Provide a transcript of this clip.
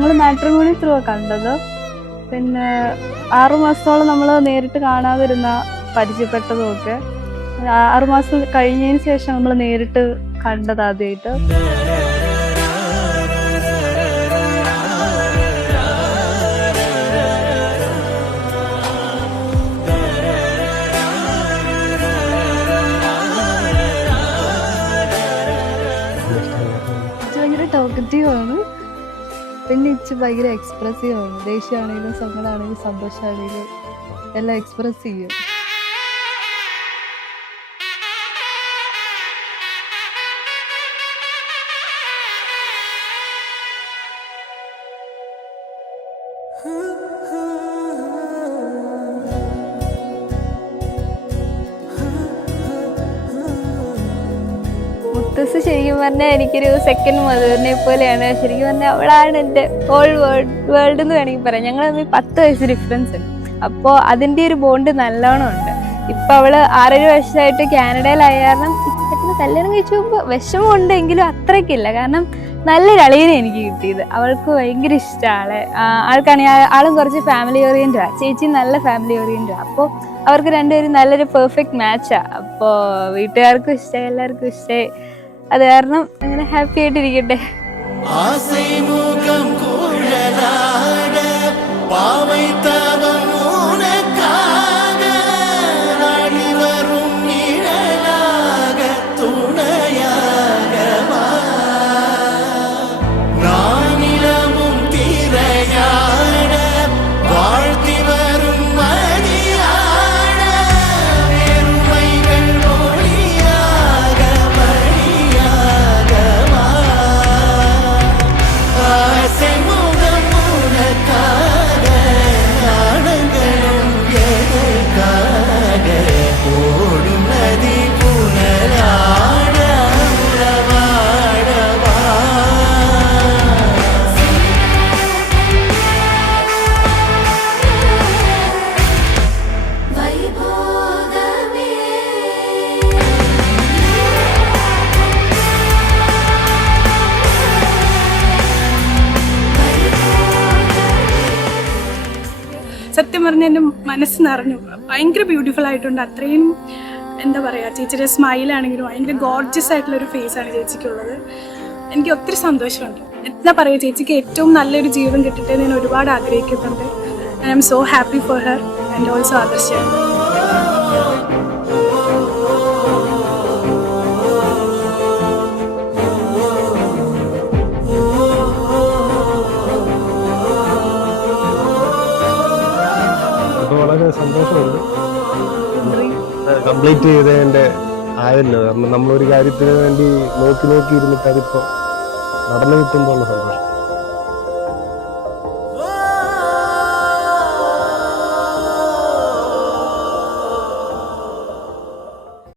ഞങ്ങൾ matrimony through കണ്ടത്. പിന്നെ 6 മാസത്തോളം നമ്മൾ നേരിട്ട് കാണാതിരുന്ന പരിചയപ്പെട്ടതും ഒക്കെ 6 മാസം കഴിഞ്ഞതിന് ശേഷം നമ്മൾ നേരിട്ട് കണ്ടത് ആദ്യമായിട്ട്. ഭയങ്കര ടോക്കറ്റീവാണ്. പിന്നെ ഇച്ച് ഭയങ്കര എക്സ്പ്രസീവാണ്. ദേഷ്യമാണെങ്കിലും സങ്കടമാണെങ്കിലും സന്തോഷമാണെങ്കിലും എല്ലാം എക്സ്പ്രസ് ചെയ്യും. മുത്തശ്ശി ശരിക്കും പറഞ്ഞാൽ എനിക്കൊരു സെക്കൻഡ് മദറിനെ പോലെയാണ്. ശരിക്കും പറഞ്ഞാൽ അവളാണ് എൻ്റെ ഹോൾ വേൾഡ് എന്ന് വേണമെങ്കിൽ പറയാം. ഞങ്ങൾ തമ്മിൽ 10 വയസ്സ് ഡിഫറൻസ് ഉണ്ട്. അപ്പോൾ അതിൻ്റെ ഒരു ബോണ്ട് നല്ലോണം ഉണ്ട്. ഇപ്പം അവള് 6 വർഷമായിട്ട് കാനഡയിലായ കാരണം പെട്ടെന്ന് കല്യാണം കഴിച്ചു പോകുമ്പോൾ വിഷമമുണ്ടെങ്കിലും അത്രയ്ക്കില്ല. കാരണം നല്ലൊരു അളിയനെ എനിക്ക് കിട്ടിയത്. അവൾക്ക് ഭയങ്കര ഇഷ്ടമാണ്. ആൾക്കാണെങ്കിൽ ആളും കുറച്ച് ഫാമിലി ഓറിയൻറ്റാണ്. ചേച്ചി നല്ല ഫാമിലി ഓറിയൻറ്റാണ്. അപ്പോൾ അവർക്ക് രണ്ടുപേരും നല്ലൊരു പെർഫെക്റ്റ് മാച്ചാണ്. അപ്പോൾ വീട്ടുകാർക്കും ഇഷ്ടമായി, എല്ലാവർക്കും ഇഷ്ടമായി. അത് കാരണം അങ്ങനെ ഹാപ്പി ആയിട്ടിരിക്കട്ടെ. സത്യം പറഞ്ഞാൽ എൻ്റെ മനസ്സ് നിറഞ്ഞു. ഭയങ്കര ബ്യൂട്ടിഫുൾ ആയിട്ടുണ്ട്. അത്രയും എന്താ പറയുക, ചേച്ചിയുടെ സ്മൈലാണെങ്കിലും ഭയങ്കര ഗോർജിയസ് ആയിട്ടുള്ളൊരു ഫേസാണ് ചേച്ചിക്കുള്ളത്. എനിക്ക് ഒത്തിരി സന്തോഷമുണ്ട്. എന്താ പറയുക, ചേച്ചിക്ക് ഏറ്റവും നല്ലൊരു ജീവിതം കിട്ടട്ടെ ഞാൻ ഒരുപാട് ആഗ്രഹിക്കുന്നുണ്ട്. I am so happy for her and also Adarsh. വളരെ സന്തോഷമുണ്ട്. കംപ്ലീറ്റ് ചെയ്തതിൻ്റെ ആയല്ലോ. കാരണം നമ്മളൊരു കാര്യത്തിന് വേണ്ടി നോക്കി ഇരുന്നിട്ട് അതിപ്പോൾ നടന്നു കിട്ടുമ്പോൾ ഉള്ള സന്തോഷം.